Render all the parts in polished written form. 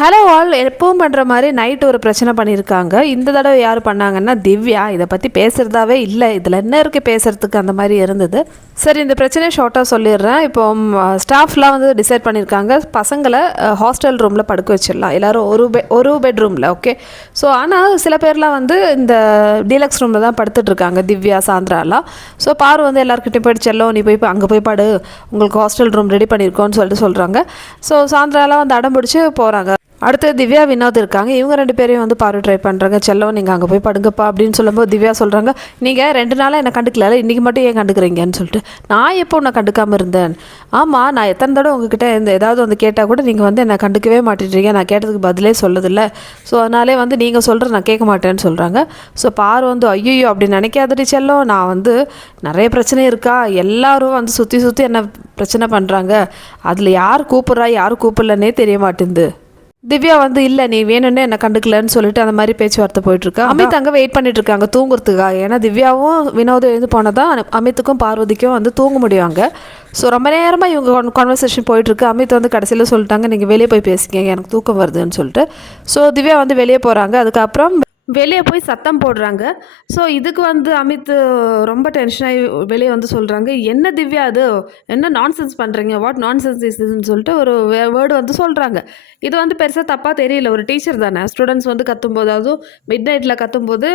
Hello all, எப்பவும் பண்ணுற மாதிரி நைட் ஒரு பிரச்சனை பண்ணியிருக்காங்க. இந்த தடவை யார் பண்ணாங்கன்னா திவ்யா. இதை பற்றி பேசுகிறதாவே இல்லை, இதில் என்ன இருக்குது பேசுகிறதுக்கு அந்த மாதிரி இருந்தது. சரி, இந்த பிரச்சனையை ஷார்ட்டாக சொல்லிடுறேன். இப்போ ஸ்டாஃப்லாம் வந்து டிசைட் பண்ணியிருக்காங்க, பசங்களை ஹாஸ்டல் ரூமில் படுக்க வச்சிடலாம், எல்லோரும் ஒரு பெட்ரூமில். ஓகே. ஸோ ஆனால் சில பேர்லாம் வந்து இந்த டீலக்ஸ் ரூமில் தான் படுத்துட்ருக்காங்க, திவ்யா சாந்திராலாம். ஸோ பாரு வந்து எல்லாருக்கிட்டையும் போயிட்டு செல்லம், நீ போய் அங்கே போய் படு, உங்களுக்கு ஹாஸ்டல் ரூம் ரெடி பண்ணியிருக்கோன்னு சொல்லிட்டு சொல்கிறாங்க. ஸோ சாந்திராலாம் வந்து அடம் பிடிச்சி போகிறாங்க. அடுத்து திவ்யா வினோத் இருக்காங்க. இவங்க 2 பேரையும் வந்து பார்வை ட்ரை பண்ணுறாங்க. செல்லம், நீங்கள் அங்கே போய் படுங்கப்பா அப்படின்னு சொல்லும்போது திவ்யா சொல்கிறாங்க, நீங்கள் 2 நாளாக என்னை கண்டுக்கல, இன்றைக்கி மட்டும் ஏன் கண்டுக்குறீங்கன்னு சொல்லிட்டு. நான் எப்போ உன்னை கண்டுக்காமல் இருந்தேன்? ஆமாம், நான் எத்தனை தடவை உங்ககிட்ட ஏதாவது வந்து கேட்டால் கூட நீங்கள் வந்து என்னை கண்டுக்கவே மாட்டேன்றீங்க, நான் கேட்டதுக்கு பதிலே சொல்லதில்லை. ஸோ அதனாலே வந்து நீங்கள் சொல்கிற நான் கேட்க மாட்டேன்னு சொல்கிறாங்க. ஸோ பாரு வந்து, ஐயோ அப்படி நினைக்காதடி செல்லம், நான் வந்து நிறைய பிரச்சனை இருக்கா, எல்லாரும் வந்து சுற்றி சுற்றி என்ன பிரச்சனை பண்ணுறாங்க, அதில் யார் கூப்பிட்றா யார் கூப்பிடலன்னே தெரிய மாட்டேங்குது. திவ்யா வந்து, இல்லை நீ வேணும்னே என்னை கண்டுக்கலன்னு சொல்லிட்டு அந்த மாதிரி பேச்சுவார்த்தை போயிட்டுருக்கா. அமித் அங்கே வெயிட் பண்ணிட்டு இருக்காங்க தூங்குறதுக்காக. ஏன்னா திவ்யாவும் வினோதம் எழுந்து போனதான் அமித்துக்கும் பார்வதிக்கும் வந்து தூங்க முடியுவாங்க. ஸோ ரொம்ப நேரமாக இவங்க கான்வர்சேஷன் போயிட்டுருக்கு. அமித் வந்து கடைசியில் சொல்லிட்டாங்க, நீங்கள் வெளியே போய் பேசிங்க, எனக்கு தூக்கம் வருதுன்னு சொல்லிட்டு. ஸோ திவ்யா வந்து வெளியே போகிறாங்க. அதுக்கப்புறம் வெளியே போய் சத்தம் போடுறாங்க. ஸோ இதுக்கு வந்து அமித் ரொம்ப டென்ஷனாகி வெளியே வந்து சொல்கிறாங்க, என்ன திவ்யா அது, என்ன நான்சென்ஸ் பண்ணுறீங்க, வாட் நான்சென்ஸ் இஸ்ன்னு சொல்லிட்டு ஒரு வேர்டு வந்து சொல்கிறாங்க. இது வந்து பெருசாக தப்பாக தெரியல, ஒரு டீச்சர் தானே, ஸ்டூடெண்ட்ஸ் வந்து கத்தும்போது, அதுவும் மிட் நைட்டில் கத்தும்போது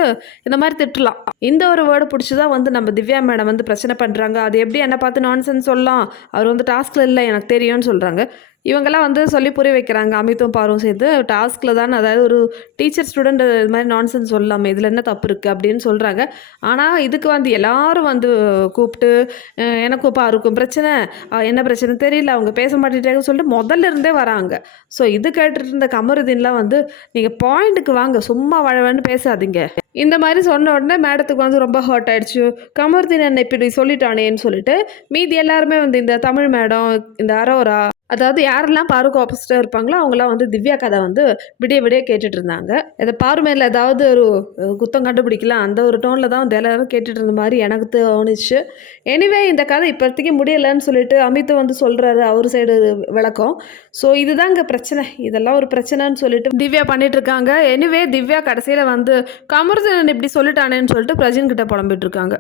இந்த மாதிரி திட்டலாம். இந்த ஒரு வேர்டு பிடிச்சி தான் வந்து நம்ம திவ்யா மேடம் வந்து பிரச்சனை பண்ணுறாங்க. அது எப்படி என்னை பார்த்து நான்சென்ஸ் சொல்லலாம், அவர் வந்து டாஸ்கில் இல்லை எனக்கு தெரியும்னு சொல்கிறாங்க. இவங்கெல்லாம் வந்து சொல்லி புரிய வைக்கிறாங்க, அமித்தும் பாரும் சேர்த்து. டாஸ்கில் தானே, அதாவது ஒரு டீச்சர் ஸ்டூடெண்ட் இது மாதிரி நான்சென்ஸ் சொல்லலாமே, இதில் என்ன தப்பு இருக்குது அப்படின்னு சொல்கிறாங்க. ஆனால் இதுக்கு வந்து எல்லாரும் வந்து கூப்பிட்டு எனக்கும் பாருக்கும் பிரச்சனை, என்ன பிரச்சனை தெரியல, அவங்க பேச மாட்டேட்டாங்கன்னு சொல்லிட்டு முதல்ல இருந்தே வராங்க. ஸோ இது கேட்டுட்டு இருந்த கமருதீன்லாம் வந்து, நீங்கள் பாயிண்ட்டுக்கு வாங்க, சும்மா வழவன்னு பேசாதீங்க, இந்த மாதிரி சொன்ன உடனே மேடத்துக்கு வந்து ரொம்ப ஹர்ட் ஆகிடுச்சு. கமருதீன் என்ன இப்படி சொல்லிட்டானேன்னு சொல்லிட்டு மீதி எல்லாருமே வந்து இந்த தமிழ் மேடம், இந்த அரோரா, அதாவது யாரெல்லாம் பாருக்கு ஆப்போசிட்டாக இருப்பாங்களோ அவங்களாம் வந்து திவ்யா கதை வந்து விடிய விடிய கேட்டுட்டு இருந்தாங்க. இதை பாரு மேலே ஏதாவது ஒரு குத்தம் கண்டுபிடிக்கலாம், அந்த ஒரு டோனில் தான் வந்து எல்லாரும் கேட்டுட்டு இருந்த மாதிரி எனக்கு தோணுச்சு. எனிவே இந்த கதை இப்போதைக்கு முடியலைன்னு சொல்லிட்டு அமித் வந்து சொல்கிறாரு அவர் சைடு விளக்கம். ஸோ இதுதாங்க பிரச்சனை, இதெல்லாம் ஒரு பிரச்சனைன்னு சொல்லிட்டு திவ்யா பண்ணிட்டு இருக்காங்க. எனிவே திவ்யா கடைசியில் வந்து கமருதீன் இப்படி சொல்லிட்டானேன்னு சொல்லிட்டு பிரஜின் கிட்ட புலம்பிட்டு இருக்காங்க.